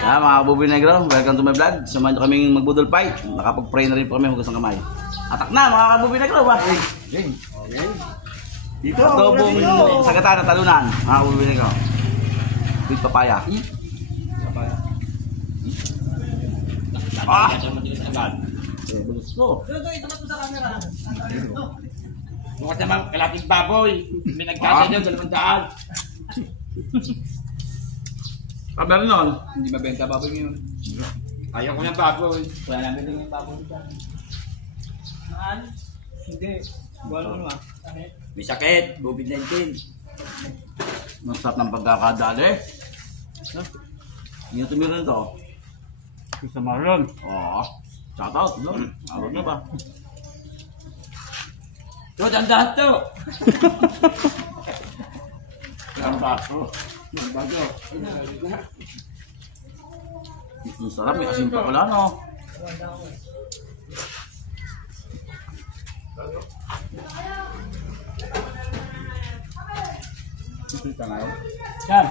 Mga kabuboy negro, welcome to my vlog. Samahan nyo kaming magbudol fight. Nakapag-pray na rin po kami hugas ng kamay. Atak na mga kabuboy negro ba? Dito, adobong sagata na talunan. Mga kabuboy negro. With papaya. Ah! Gusto. Ito na po sa camera. Bukas naman, kalating baboy. May nagkasa dyan sa 500. Kabar nun. Hindi mabenta baboy ngayon. Ayaw ko ng baboy. Wala namin din yung baboy dyan. Hindi. Wala ano ah. May sakit, COVID-19. Masarap ng pagkakadali. Hindi na tumirin to. Isa Marlon. Oo. Shout out. Araw na ba? Ito, dandahan to. Ang baso. Ang bago. Ang sarap. May asin pa pala no. Yan.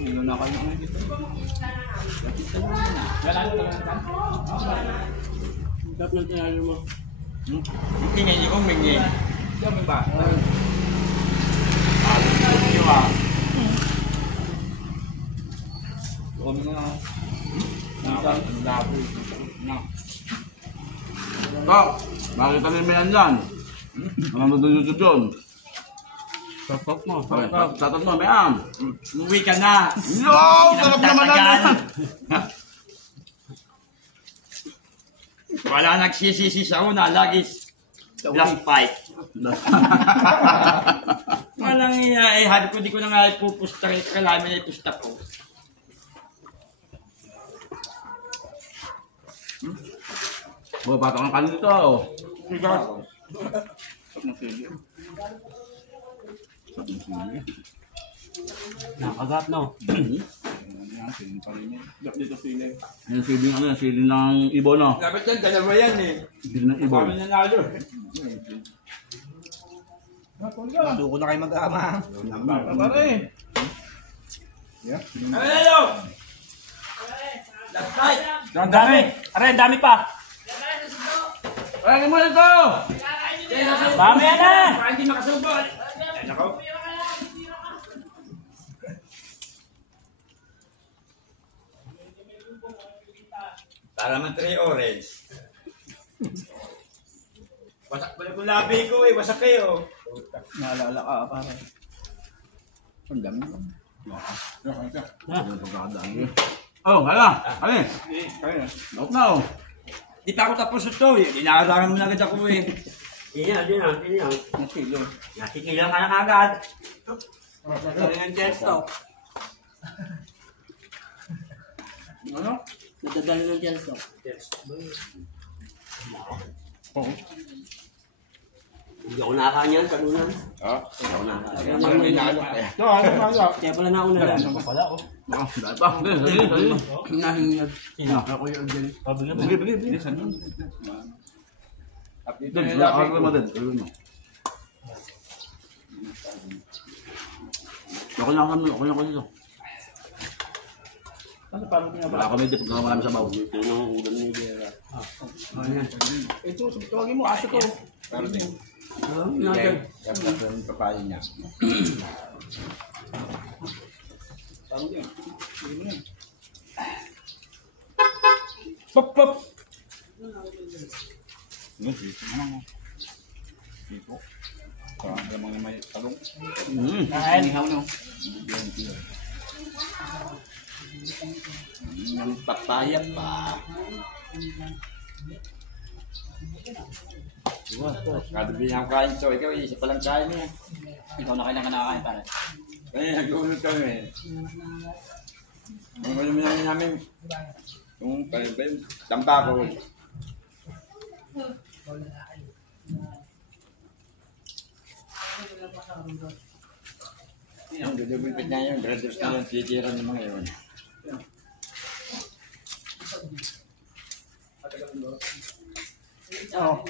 Ano na kayo ngayon dito? Dapat lang tinalo mo. Tingin niyo kung mingin. Dami ba? Kami na lang. Ang baboy. Tok, makita nyo may andyan. Mga magdududod yun. Sapap mo. Shout out mo, may am. Umuwi ka na. Yo! Sarap naman na. Wala nagsisisi sa una, lagi last fight. Walang iya, habi ko di ko na nga ipupusta, kailangan na ipusta ko. Batak ng kanin dito. Nakagat no. Yung siling ano, siling ng ibo no. Dapat yan, dalawa yan eh. Siling ng ibo. Kami nanalo. Suko na kayo mag-ama. Pare. Ano? Last fight. Ang dami. Aray, ang dami pa. Pare mo ito. Dami yan na. Para hindi makasubo. Nako. Para man 3 orange. Wasak pala kung labi ko eh, wasak kayo. Naalala ka pare. Ang dami. Oh, hala. Ano? Out now. Di pa ako tapos ito eh. Inaarangan mo na agad ako eh. Hindi na. Nasilo. Nasikilang ka na kagad. Talagang Jelstock. Ano? Nadadali ng Jelstock. Hindi ako nakakanyan sa lunan. Hindi ako nakakanyan. Kaya pala nauna lang. Ah, dahil pa. Dali. Nahingyag. Ako yung dyan. Bigay. Dali, ako mo din. Ako na ako dito. Kasi parang Wala kami dito pag marami sa bawo. ito yung ulam ni Vera. Ito, tawagin mo, aso ko. Parang din. Dapat yung papayo niya. Parang din. Pop! Dito. Parang mga may talong. Kain. Yung papaya pa. Kada bilang kain to, ikaw isa palang kain niya. Ikaw na kailangan nakakain pare. Kaya nag-uulog kami. Ang ulam namin, yung tampako. Yung dudubulpit niya yung brothers na yung titira ng mga yun. Oo.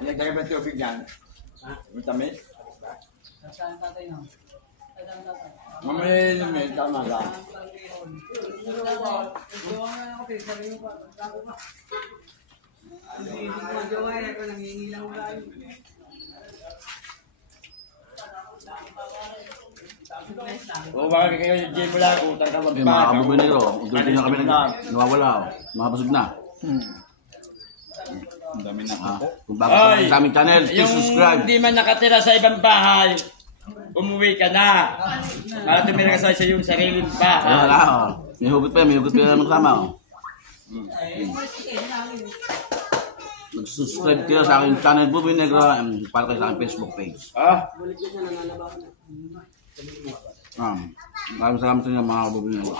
Nagdagan ba tubig yan? Matamis? Saan tatay no? Saan tatay? Mamaya yun eh, tama lang. O baka kayo yung gym mo lang, utang ka Eh, mga kabuboy negro, unti-unti na kami nawawala. Mabusog na. Ang dami na Kung bakit Ay! sa aming channel, please subscribe. Yung di man nakatira sa ibang bahay, umuwi ka na. Para tumira ka sa iyong sariling Ayan bahay. wala oh. May hugot pa yan naman kasama oh. Mag-subscribe kayo sa aking channel Buboy Negro para kayo sa aking Facebook page. Maraming salamat sa inyo mga Buboy Negro.